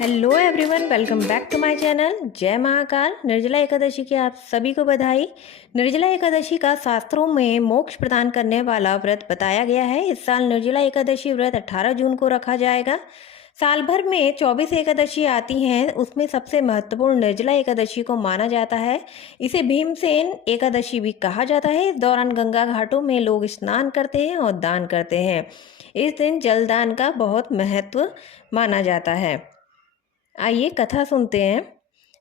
Hello everyone, welcome back to my channel. जय महाकाल। निर्जला एकादशी की आप सभी को बधाई। निर्जला एकादशी का शास्त्रों में मोक्ष प्रदान करने वाला व्रत बताया गया है। इस साल निर्जला एकादशी व्रत 18 जून को रखा जाएगा। साल भर में 24 एकादशी आती हैं, उसमें सबसे महत्वपूर्ण निर्जला एकादशी को माना जाता है। इसे भीमसेन एकादशी भी कहा जाता है। इस दौरान गंगा घाटों में लोग स्नान करते हैं और दान करते हैं। इस दिन जलदान का बहुत महत्व माना जाता है। आइए कथा सुनते हैं।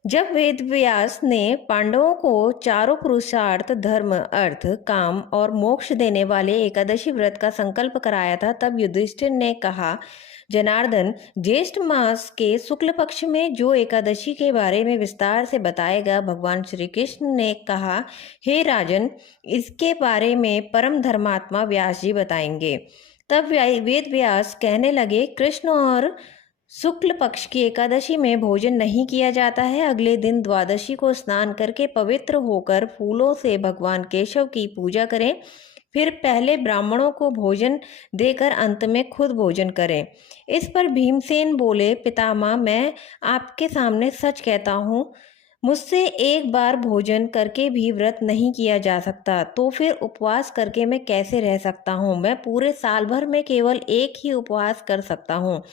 जब वेद व्यास ने पांडवों को चारों पुरुषार्थ धर्म, अर्थ, काम और मोक्ष देने वाले एकादशी व्रत का संकल्प कराया था, तब युधिष्ठिर ने कहा, जनार्दन, ज्येष्ठ मास के शुक्ल पक्ष में जो एकादशी के बारे में विस्तार से बताएगा। भगवान श्री कृष्ण ने कहा, हे राजन, इसके बारे में परम धर्मात्मा व्यास जी बताएंगे। तब वेद व्यास कहने लगे, कृष्ण और शुक्ल पक्ष की एकादशी में भोजन नहीं किया जाता है। अगले दिन द्वादशी को स्नान करके पवित्र होकर फूलों से भगवान केशव की पूजा करें। फिर पहले ब्राह्मणों को भोजन देकर अंत में खुद भोजन करें। इस पर भीमसेन बोले, पितामह, मैं आपके सामने सच कहता हूँ, मुझसे एक बार भोजन करके भी व्रत नहीं किया जा सकता, तो फिर उपवास करके मैं कैसे रह सकता हूँ। मैं पूरे साल भर में केवल एक ही उपवास कर सकता हूँ,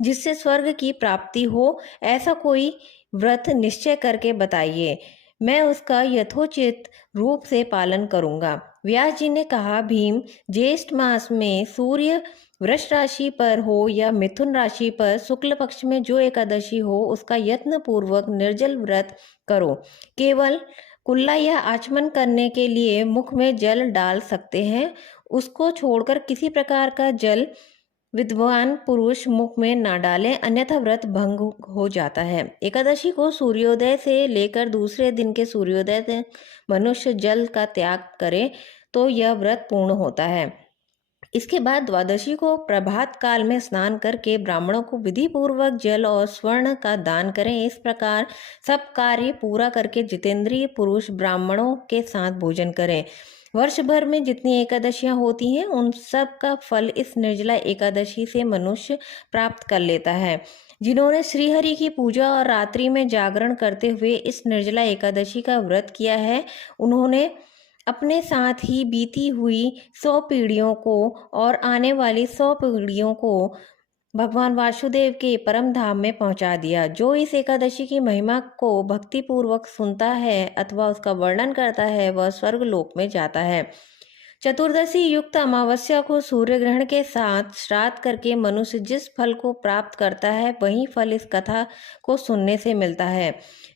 जिससे स्वर्ग की प्राप्ति हो। ऐसा कोई व्रत निश्चय करके बताइए, मैं उसका यथोचित रूप से पालन करूंगा। व्यास जी ने कहा, भीम, ज्येष्ठ मास में सूर्य वृष राशि पर हो या मिथुन राशि पर शुक्ल पक्ष में जो एकादशी हो, उसका यत्न पूर्वक निर्जल व्रत करो। केवल कुल्ला या आचमन करने के लिए मुख में जल डाल सकते हैं। उसको छोड़कर किसी प्रकार का जल विद्वान पुरुष मुख में ना डालें, अन्यथा व्रत भंग हो जाता है। एकादशी को सूर्योदय से लेकर दूसरे दिन के सूर्योदय तक मनुष्य जल का त्याग करे तो यह व्रत पूर्ण होता है। इसके बाद द्वादशी को प्रभात काल में स्नान करके ब्राह्मणों को विधि पूर्वक जल और स्वर्ण का दान करें। इस प्रकार सब कार्य पूरा करके जितेंद्रिय पुरुष ब्राह्मणों के साथ भोजन करें। वर्ष भर में जितनी एकादशियां होती हैं, उन सब का फल इस निर्जला एकादशी से मनुष्य प्राप्त कर लेता है। जिन्होंने श्रीहरि की पूजा और रात्रि में जागरण करते हुए इस निर्जला एकादशी का व्रत किया है, उन्होंने अपने साथ ही बीती हुई 100 पीढ़ियों को और आने वाली 100 पीढ़ियों को भगवान वासुदेव के परम धाम में पहुंचा दिया। जो इस एकादशी की महिमा को भक्ति पूर्वक सुनता है अथवा उसका वर्णन करता है, वह स्वर्ग लोक में जाता है। चतुर्दशी युक्त अमावस्या को सूर्य ग्रहण के साथ श्राद्ध करके मनुष्य जिस फल को प्राप्त करता है, वही फल इस कथा को सुनने से मिलता है।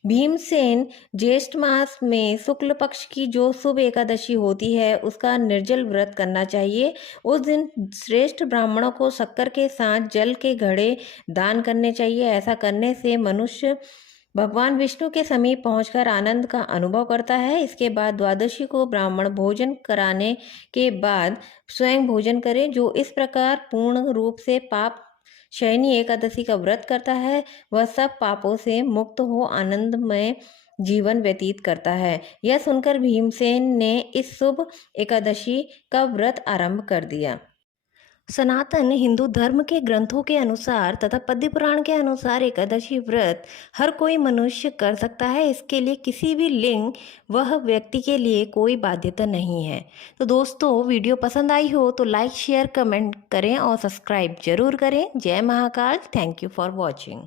भीमसेन, ज्येष्ठ मास में शुक्ल पक्ष की जो शुभ एकादशी होती है, उसका निर्जल व्रत करना चाहिए। उस दिन श्रेष्ठ ब्राह्मणों को शक्कर के साथ जल के घड़े दान करने चाहिए। ऐसा करने से मनुष्य भगवान विष्णु के समीप पहुंचकर आनंद का अनुभव करता है। इसके बाद द्वादशी को ब्राह्मण भोजन कराने के बाद स्वयं भोजन करे। जो इस प्रकार पूर्ण रूप से पाप शयनी एकादशी का व्रत करता है, वह सब पापों से मुक्त हो आनंदमय जीवन व्यतीत करता है। यह सुनकर भीमसेन ने इस शुभ एकादशी का व्रत आरंभ कर दिया। सनातन हिंदू धर्म के ग्रंथों के अनुसार तथा पद्म पुराण के अनुसार एकादशी व्रत हर कोई मनुष्य कर सकता है। इसके लिए किसी भी लिंग वह व्यक्ति के लिए कोई बाध्यता नहीं है। तो दोस्तों, वीडियो पसंद आई हो तो लाइक, शेयर, कमेंट करें और सब्सक्राइब जरूर करें। जय Mahakal. Thank you for watching.